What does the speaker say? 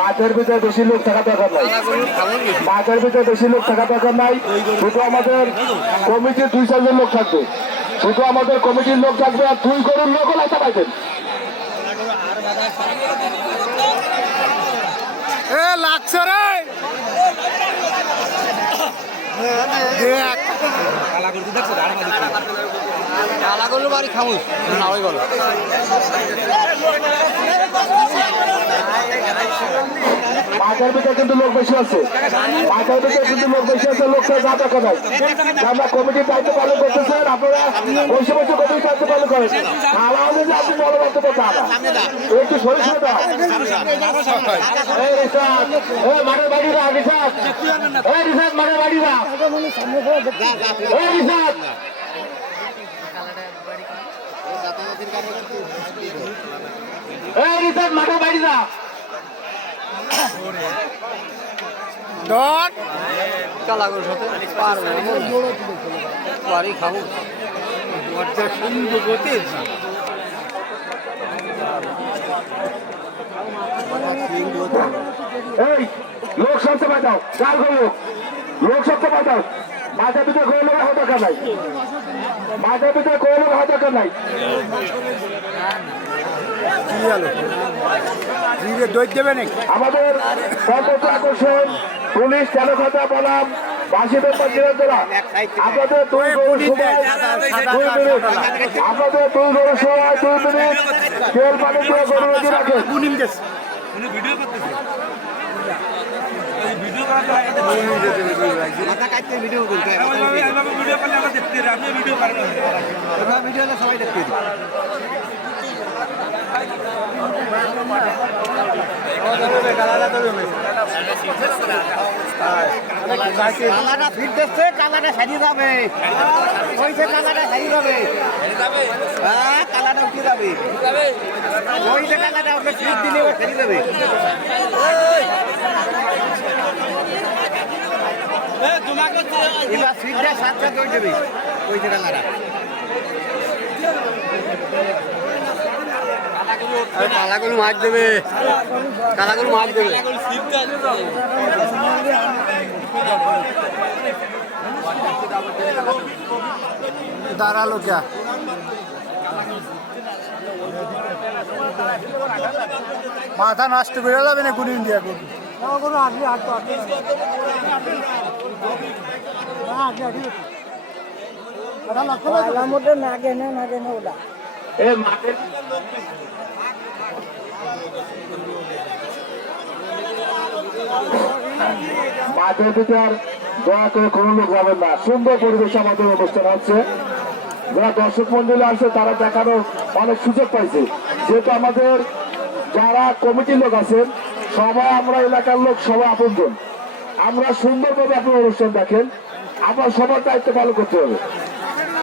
মাঠের ভিতরে বেশি লোক থাকা দরকার নাই, মাঠের ভিতরে বেশি লোক থাকা দরকার নাই। শুধু আমাদের কমিটির 2-4 জন লোক থাকবে, শুধু আমাদের কমিটির লোক থাকবে। আর 2 গরুর লোকও লাইতে পাইবেন। লাগছে রে কালাগরুর বাড়ি খামুস না ওই বলো মাঠের ভিতরে কিন্তু লোক বেশি আছে, মাঠের ভিতরে কিন্তু লোক বেশি আছে। লোকটা যা দেখা যায় আমরা কমিটির দায়িত্ব পালন করতেছেন, আপনারা বসে বসে কমিটির দায়িত্ব পালন করেন। খাওয়া হলে যে আপনি বড় বক্তব্য চান একটু সরিষা দাও। মাঠের বাড়িরা রিসাদ, রিসাদ মাঠের বাড়িরা, রিসাদ রিসাদ মাঠের বাড়িরা কালাগর সাথে পারবে বাড়ি খাবো সুন্দর গতি এই লোক সবচেয়ে বাঁচাও, চার করে লোক সবচেয়ে বাঁচাও। মাঝের ভিতরে কোনো লোক হওয়া দরকার নাই, মাঝের ভিতরে কোনো লোক হওয়া দরকার নাই। আমাদের সর্বোচ্চ আকর্ষণ পুলিশ চালকতা বনাম বাসী মেম্বার জেলা। আপনাদের 2 গরুর সময় 2 মিনিট, আপনাদের 2 গরুর সময় 2 মিনিট তেল পানি দিয়ে গরু রেডি রাখেন। সবাই দেখতে কালাটা ফিট দিচ্ছে, কালাটা সারিয়ে যাবে, ওইসে কালাটা সারিয়ে যাবে, হ্যাঁ কালাটা উঠে যাবে, ওইসে কালাটা আপনার ফিট দিলে সারিয়ে যাবে। এবার ফিটটা সাতটা দই দেবে, ওইসে কালাটা কালাগুলো মাছ দেবে, কালাগুলো মাছ দেবে। দাঁড়ালো কে মাথা নষ্ট করে যাবে না গুড়ি ইন্ডিয়া না গেনে না গেনে ওটা মাঠের ভিতর দয়া করে কোনো লোক যাবেন না। সুন্দর পরিবেশে আমাদের অনুষ্ঠান হচ্ছে, যারা দর্শক মন্ডলী আসছে তারা দেখানোর অনেক সুযোগ পাইছে। যেহেতু আমাদের যারা কমিটির লোক আছেন সবাই আমরা এলাকার লোক, সবাই আপনজন। আমরা সুন্দরভাবে আপনার অনুষ্ঠান দেখেন, আমরা সবার দায়িত্ব পালন করতে হবে।